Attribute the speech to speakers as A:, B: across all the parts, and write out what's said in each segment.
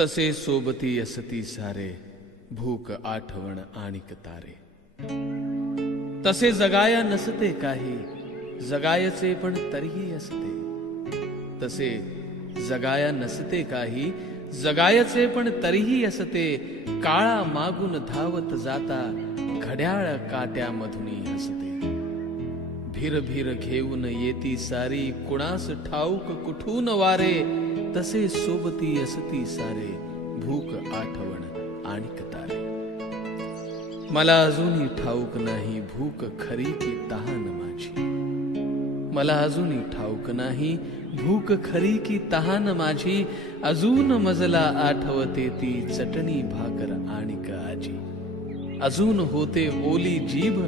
A: तसे सोबती असती सारे भूक आठवण आणिक तारे. तसे जगाया नसते काही जगायचे पण तरीही असते. तसे जगाया नसते काही जगायचे पण तरीही असते. काळा मागून धावत जाता घड्याळ काट्यामधूनही हसते. भीर भीर घेऊन येती सारी कुणास ठाऊक कुठून वारे तसे सोबती असती सारे भूक आठवण आणि कतारे मला अजूनही ठाऊक नाही भूक खरी की तहान माझी. मला अजूनही ठाऊक नाही भूक खरी की तहान माझी. अजून मजला आठवते ती चटणी भाकर आणिक आजी. अजून होते ओली जीभ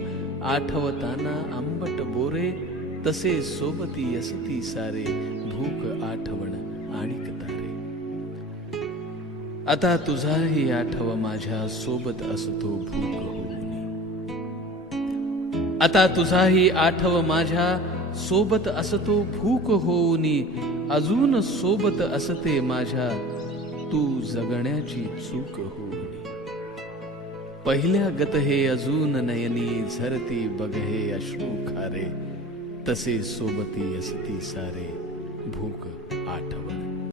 A: आठवताना आंबट बोरे. तसे सोबती असती सारे भूक आठवण आता तुझाही आठव माझ्या सोबत असतो भूक होऊनी. आता तुझाही आठव माझ्या सोबत असतो भूक होऊनी. अजून सोबत असते माझ्या तू जगण्याची चूक होऊनी. पहिल्या गत हे अजून नयनी झरती बघ हे अश्रू खारे. तसे सोबती असती सारे भूक आठवण.